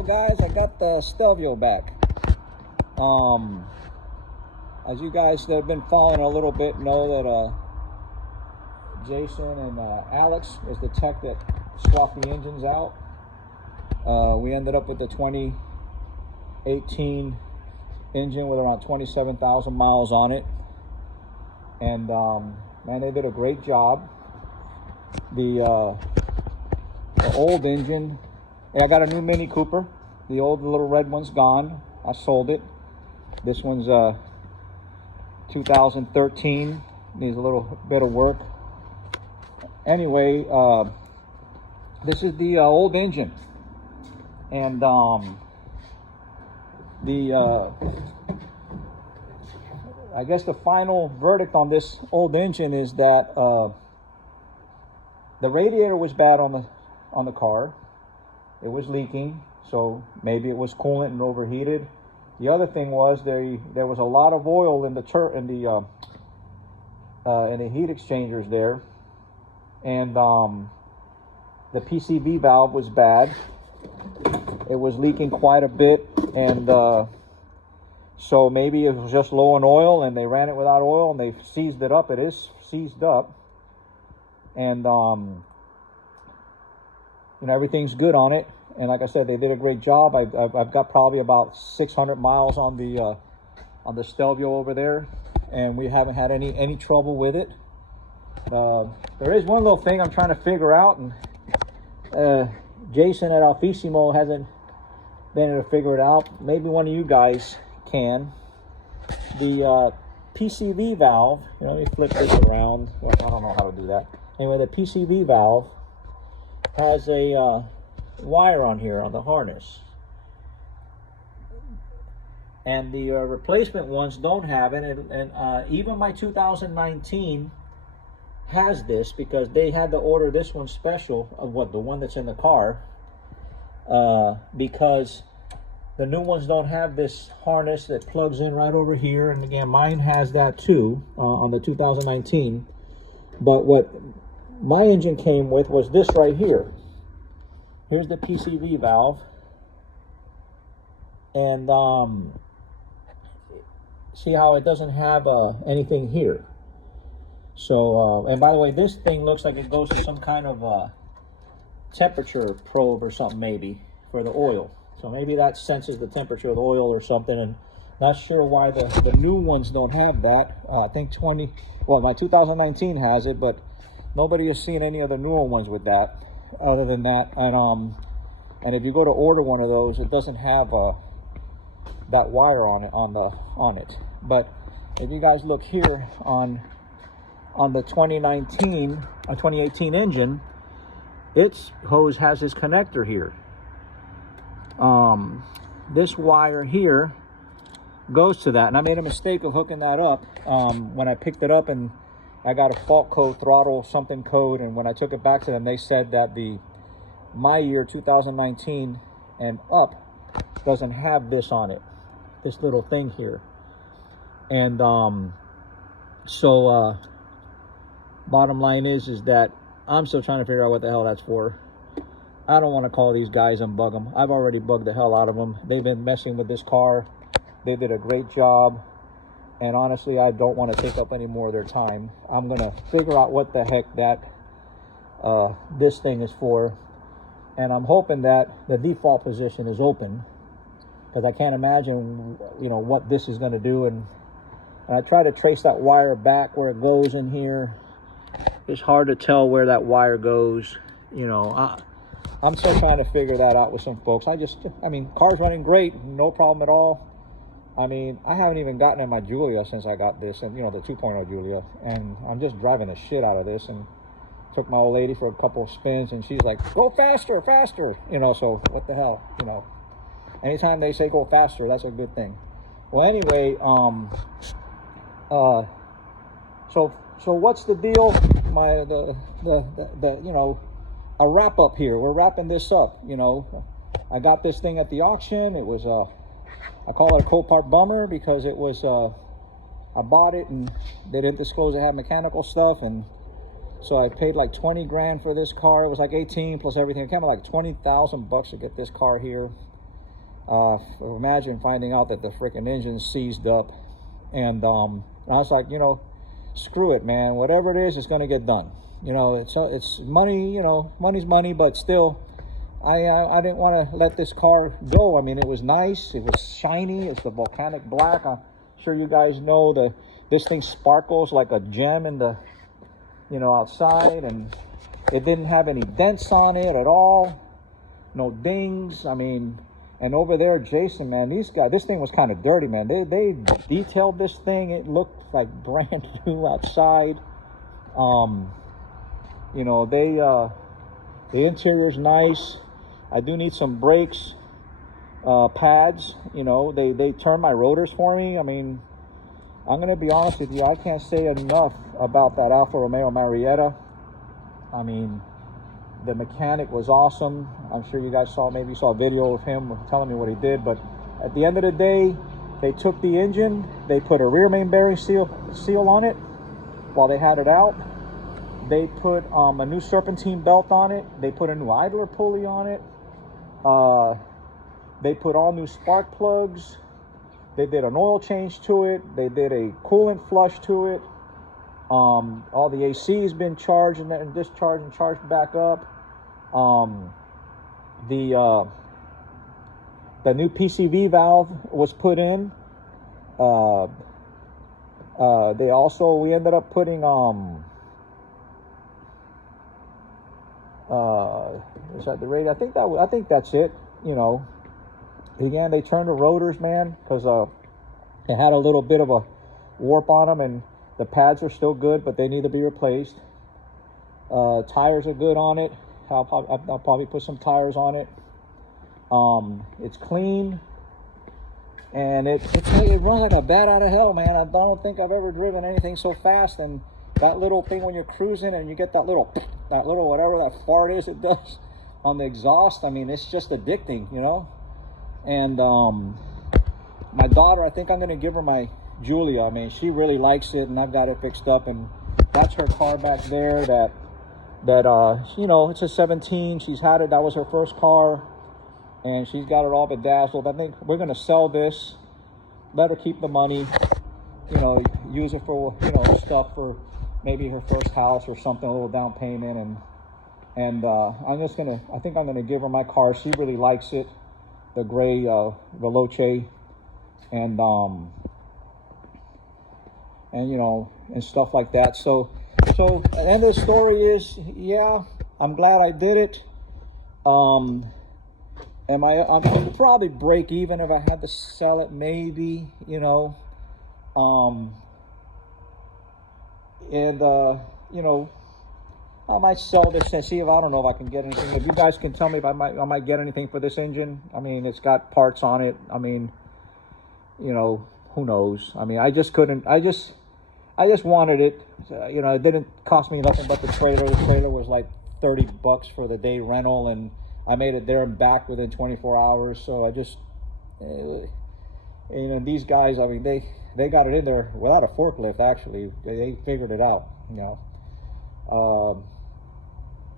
Well, guys, I got the Stelvio back. As you guys that have been following a little bit know that Jason and Alex is the tech that swapped the engines out. We ended up with the 2018 engine with around 27,000 miles on it, and man, they did a great job. The old engine, I got a new Mini Cooper. The old little red one's gone. I sold it. This one's 2013. Needs a little bit of work. Anyway, this is the old engine, and I guess the final verdict on this old engine is that the radiator was bad on the car. It was leaking, so maybe it was coolant and overheated. The other thing was there was a lot of oil in the heat exchangers there, and the PCV valve was bad. It was leaking quite a bit, and so maybe it was just low on oil, and they ran it without oil, and they seized it up. It is seized up, and everything's good on it. And like I said, they did a great job. I've got probably about 600 miles on the Stelvio over there, and we haven't had any trouble with it. There is one little thing I'm trying to figure out, and Jason at Alfissimo hasn't been able to figure it out. Maybe one of you guys can. The PCV valve, let me flip this around. Well, I don't know how to do that. Anyway, the PCV valve has a wire on here on the harness, and the replacement ones don't have it, and even my 2019 has this, because they had to order this one special, the one that's in the car, because the new ones don't have this harness that plugs in right over here. And again, mine has that too on the 2019, but what my engine came with was this right here. Here's the PCV valve, and see how it doesn't have anything here. So, and by the way, this thing looks like it goes to some kind of temperature probe or something, maybe for the oil. So maybe that senses the temperature of the oil or something, and not sure why the new ones don't have that. I think my 2019 has it, but nobody has seen any of the newer ones with that. Other than that, and if you go to order one of those, it doesn't have that wire on it. But if you guys look here on the 2018 engine, its hose has this connector here. This wire here goes to that, and I made a mistake of hooking that up when I picked it up, and I got a fault code, throttle something code, and when I took it back to them, they said that my year 2019 and up doesn't have this on it, this little thing here. And so bottom line is that I'm still trying to figure out what the hell that's for. I don't want to call these guys and bug them. I've already bugged the hell out of them. They've been messing with this car. They did a great job. And honestly, I don't want to take up any more of their time. I'm going to figure out what the heck that this thing is for. And I'm hoping that the default position is open, because I can't imagine, what this is going to do. And I try to trace that wire back where it goes in here. It's hard to tell where that wire goes. I'm still trying to figure that out with some folks. Car's running great, no problem at all. I haven't even gotten in my Giulia since I got this, and the 2.0 Giulia, and I'm just driving the shit out of this. And took my old lady for a couple of spins, and she's like, "Go faster, faster!" So what the hell, Anytime they say go faster, that's a good thing. Well, anyway, so what's the deal? A wrap up here. We're wrapping this up. I got this thing at the auction. It was I call it a Copart bummer, because it was I bought it and they didn't disclose it had mechanical stuff, and so I paid like 20 grand for this car. It was like 18 plus everything. It came out like 20,000 bucks to get this car here. Imagine finding out that the freaking engine's seized up. And I was like, you know, screw it, man. Whatever it is, it's going to get done. You know, it's money, you know, money's money, but still, I didn't want to let this car go. I mean, it was nice. It was shiny. It's the volcanic black. I'm sure you guys know this thing sparkles like a gem in the, you know, outside, and it didn't have any dents on it at all. No dings. I mean, and over there, Jason, man, these guys, this thing was kind of dirty, man. They detailed this thing. It looked like brand new outside. You know, the interior is nice. I do need some brakes, pads. You know, they turn my rotors for me. I mean, I'm going to be honest with you. I can't say enough about that Alfa Romeo Marietta. I mean, the mechanic was awesome. I'm sure you guys maybe saw a video of him telling me what he did. But at the end of the day, they took the engine. They put a rear main bearing seal on it while they had it out. They put a new serpentine belt on it. They put a new idler pulley on it. They put all new spark plugs. They did an oil change to it. They did a coolant flush to it. All the AC has been charged and discharged and charged back up. The new PCV valve was put in. We ended up putting is that the radio? I think that's it. You know, again, they turned the rotors, man, because it had a little bit of a warp on them, and the pads are still good, but they need to be replaced. Tires are good on it. I'll probably put some tires on it. It's clean, and it runs like a bat out of hell, man. I don't think I've ever driven anything so fast. And that little thing when you're cruising and you get that little whatever that fart is it does on the exhaust, I mean, it's just addicting, you know. And my daughter, I think I'm going to give her my Julia. I mean, she really likes it, and I've got it fixed up. And that's her car back there that you know, it's a 17. She's had it. That was her first car, and she's got it all bedazzled. I think we're going to sell this, let her keep the money, you know, use it for, you know, stuff for maybe her first house or something, a little down payment. And I think I'm gonna give her my car. She really likes it, the gray Veloce, and you know, and stuff like that. So the end of the story is, yeah, I'm glad I did it. I'm gonna probably break even if I had to sell it, maybe, you know. You know, I might sell this and see if, I don't know if I can get anything. If you guys can tell me if I might get anything for this engine. I mean, it's got parts on it. I mean, you know, who knows? I mean, I just wanted it. You know, it didn't cost me nothing but the trailer. The trailer was like $30 for the day rental, and I made it there and back within 24 hours. So I just, you know, these guys, I mean, they got it in there without a forklift. Actually, they figured it out. You know,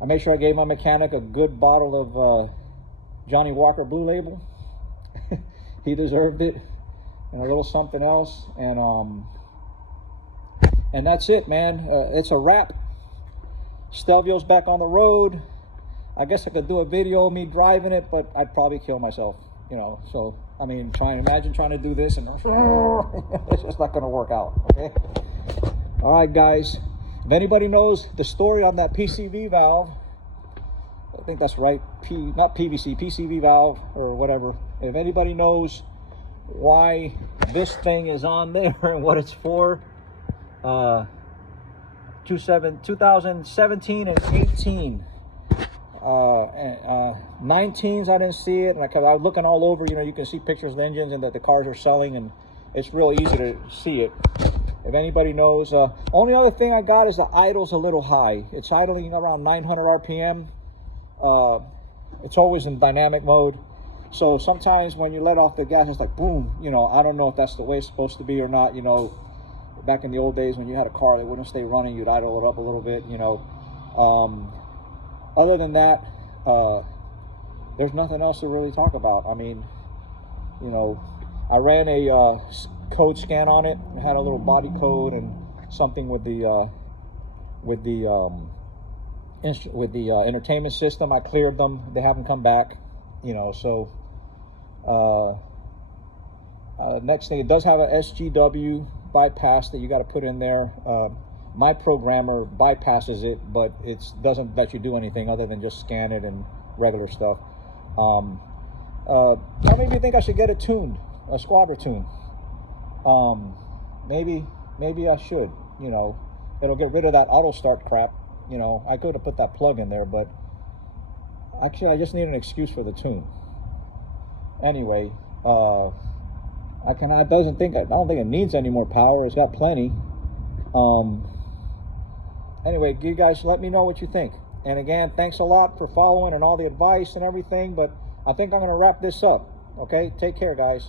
I made sure I gave my mechanic a good bottle of Johnny Walker Blue Label. He deserved it, and a little something else. And that's it, man. It's a wrap. Stelvio's back on the road. I guess I could do a video of me driving it, but I'd probably kill myself, you know. So, I mean, imagine trying to do this, and it's just not going to work out, okay? All right, guys. If anybody knows the story on that PCV valve, I think that's right, not PVC, PCV valve or whatever. If anybody knows why this thing is on there and what it's for, 2017 and 18. 19s, I didn't see it, and I was looking all over. You know, you can see pictures of the engines and that the cars are selling, and it's real easy to see it. If anybody knows, only other thing I got is the idle's a little high. It's idling around 900 RPM. It's always in dynamic mode, so sometimes when you let off the gas, it's like boom. You know, I don't know if that's the way it's supposed to be or not. You know, back in the old days when you had a car that wouldn't stay running, you'd idle it up a little bit. You know. Other than that, there's nothing else to really talk about. I mean, You know, I ran a code scan on it. It had a little body code and something with the entertainment system. I cleared them. They haven't come back. You know, so next thing, it does have a SGW bypass that you got to put in there. My programmer bypasses it, but it doesn't let you do anything other than just scan it and regular stuff. How many of you think I should get it tuned, a squadra tune? Maybe I should. You know, it'll get rid of that auto start crap. You know, I could have put that plug in there, but actually I just need an excuse for the tune. Anyway, I don't think it needs any more power. It's got plenty. Anyway, you guys let me know what you think. And again, thanks a lot for following and all the advice and everything, but I think I'm going to wrap this up. Okay, take care, guys.